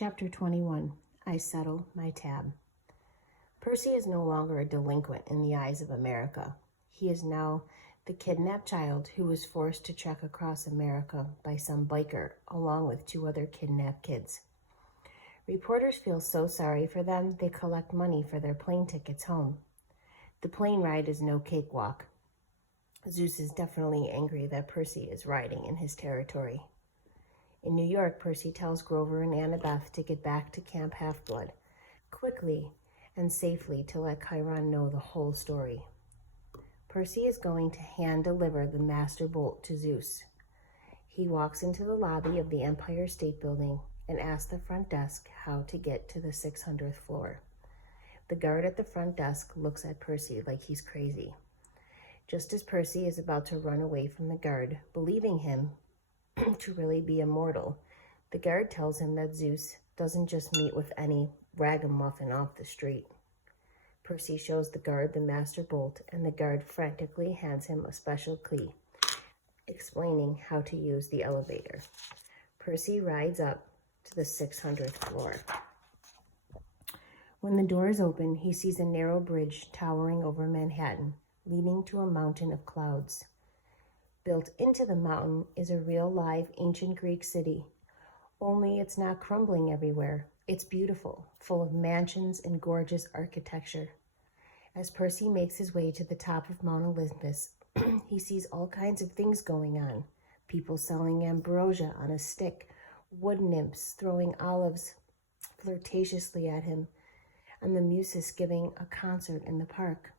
Chapter 21. I Settle My Tab. Percy is no longer a delinquent in the eyes of America. He is now the kidnapped child who was forced to trek across America by some biker along with 2 other kidnapped kids. Reporters feel so sorry for them, they collect money for their plane tickets home. The plane ride is no cakewalk. Zeus is definitely angry that Percy is riding in his territory. In New York, Percy tells Grover and Annabeth to get back to Camp Half-Blood quickly and safely to let Chiron know the whole story. Percy is going to hand-deliver the Master Bolt to Zeus. He walks into the lobby of the Empire State Building and asks the front desk how to get to the 600th floor. The guard at the front desk looks at Percy like he's crazy. Just as Percy is about to run away from the guard, believing him to really be immortal, the guard tells him that Zeus doesn't just meet with any ragamuffin off the street. Percy shows the guard the Master Bolt, and the guard frantically hands him a special key, explaining how to use the elevator. Percy rides up to the 600th floor. When the doors open, he sees a narrow bridge towering over Manhattan, leading to a mountain of clouds. Built into the mountain is a real live ancient Greek city, only it's not crumbling everywhere. It's beautiful, full of mansions and gorgeous architecture. As Percy makes his way to the top of Mount Olympus, he sees all kinds of things going on. People selling ambrosia on a stick, wood nymphs throwing olives flirtatiously at him, and the Muses giving a concert in the park.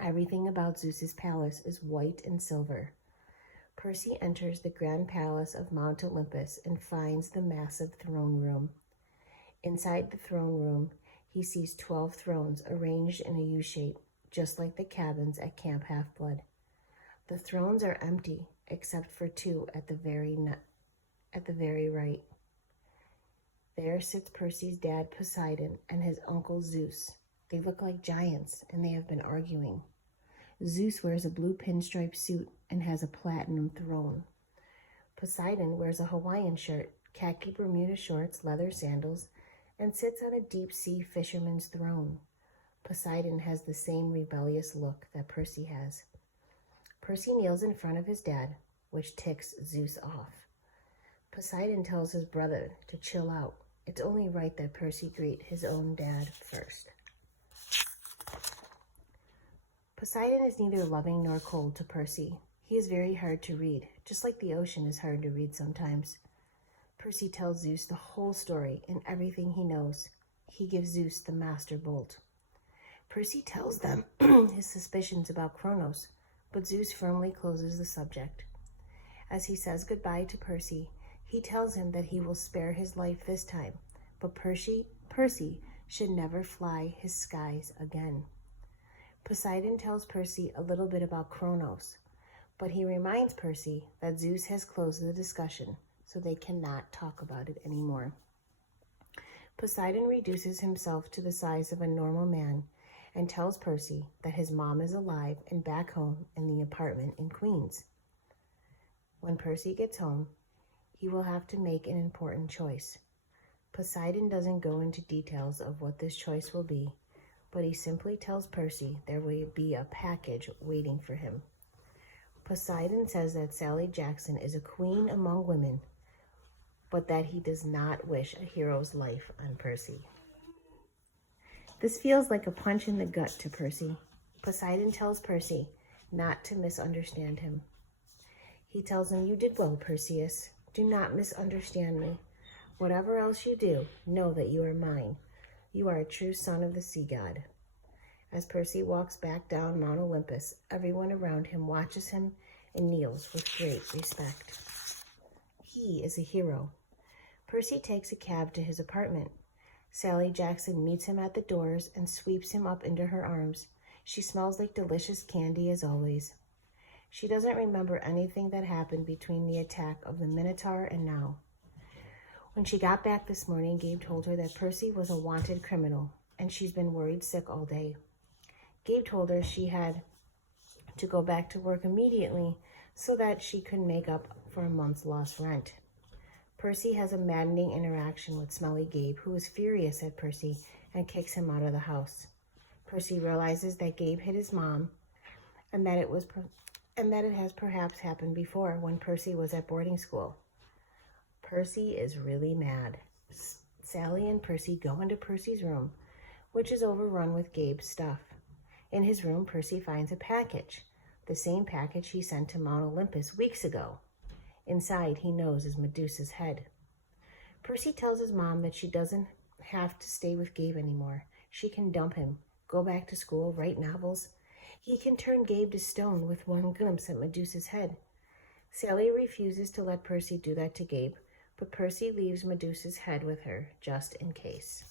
Everything about Zeus's palace is white and silver. Percy enters the grand palace of Mount Olympus and finds the massive throne room. Inside the throne room, he sees 12 thrones arranged in a U-shape, just like the cabins at Camp Half-Blood. The thrones are empty, except for 2 at the very right. There sits Percy's dad Poseidon and his uncle Zeus. They look like giants, and they have been arguing. Zeus wears a blue pinstripe suit and has a platinum throne. Poseidon wears a Hawaiian shirt, khaki Bermuda shorts, leather sandals, and sits on a deep-sea fisherman's throne. Poseidon has the same rebellious look that Percy has. Percy kneels in front of his dad, which ticks Zeus off. Poseidon tells his brother to chill out. It's only right that Percy greet his own dad first. Poseidon is neither loving nor cold to Percy. He is very hard to read, just like the ocean is hard to read sometimes. Percy tells Zeus the whole story and everything he knows. He gives Zeus the Master Bolt. Percy tells them his suspicions about Kronos, but Zeus firmly closes the subject. As he says goodbye to Percy, he tells him that he will spare his life this time, but Percy should never fly his skies again. Poseidon tells Percy a little bit about Kronos, but he reminds Percy that Zeus has closed the discussion, so they cannot talk about it anymore. Poseidon reduces himself to the size of a normal man and tells Percy that his mom is alive and back home in the apartment in Queens. When Percy gets home, he will have to make an important choice. Poseidon doesn't go into details of what this choice will be, but he simply tells Percy there will be a package waiting for him. Poseidon says that Sally Jackson is a queen among women, but that he does not wish a hero's life on Percy. This feels like a punch in the gut to Percy. Poseidon tells Percy not to misunderstand him. He tells him, "You did well, Perseus. Do not misunderstand me. Whatever else you do, know that you are mine. You are a true son of the sea god." As Percy walks back down Mount Olympus, everyone around him watches him and kneels with great respect. He is a hero. Percy takes a cab to his apartment. Sally Jackson meets him at the doors and sweeps him up into her arms. She smells like delicious candy as always. She doesn't remember anything that happened between the attack of the Minotaur and now. When she got back this morning, Gabe told her that Percy was a wanted criminal, and she's been worried sick all day. Gabe told her she had to go back to work immediately so that she could make up for a month's lost rent. Percy has a maddening interaction with Smelly Gabe, who is furious at Percy and kicks him out of the house. Percy realizes that Gabe hit his mom and that it has perhaps happened before when Percy was at boarding school. Percy is really mad. Sally and Percy go into Percy's room, which is overrun with Gabe's stuff. In his room, Percy finds a package, the same package he sent to Mount Olympus weeks ago. Inside, he knows, is Medusa's head. Percy tells his mom that she doesn't have to stay with Gabe anymore. She can dump him, go back to school, write novels. He can turn Gabe to stone with one glimpse at Medusa's head. Sally refuses to let Percy do that to Gabe, but Percy leaves Medusa's head with her, just in case.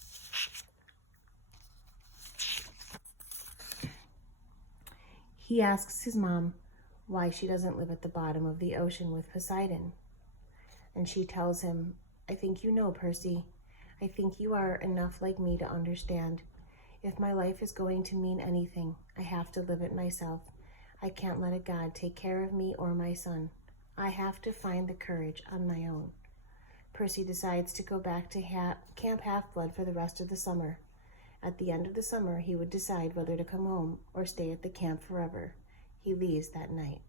He asks his mom why she doesn't live at the bottom of the ocean with Poseidon. And she tells him, "I think you know, Percy. I think you are enough like me to understand. If my life is going to mean anything, I have to live it myself. I can't let a god take care of me or my son. I have to find the courage on my own." Percy decides to go back to Camp Half-Blood for the rest of the summer. At the end of the summer, he would decide whether to come home or stay at the camp forever. He leaves that night.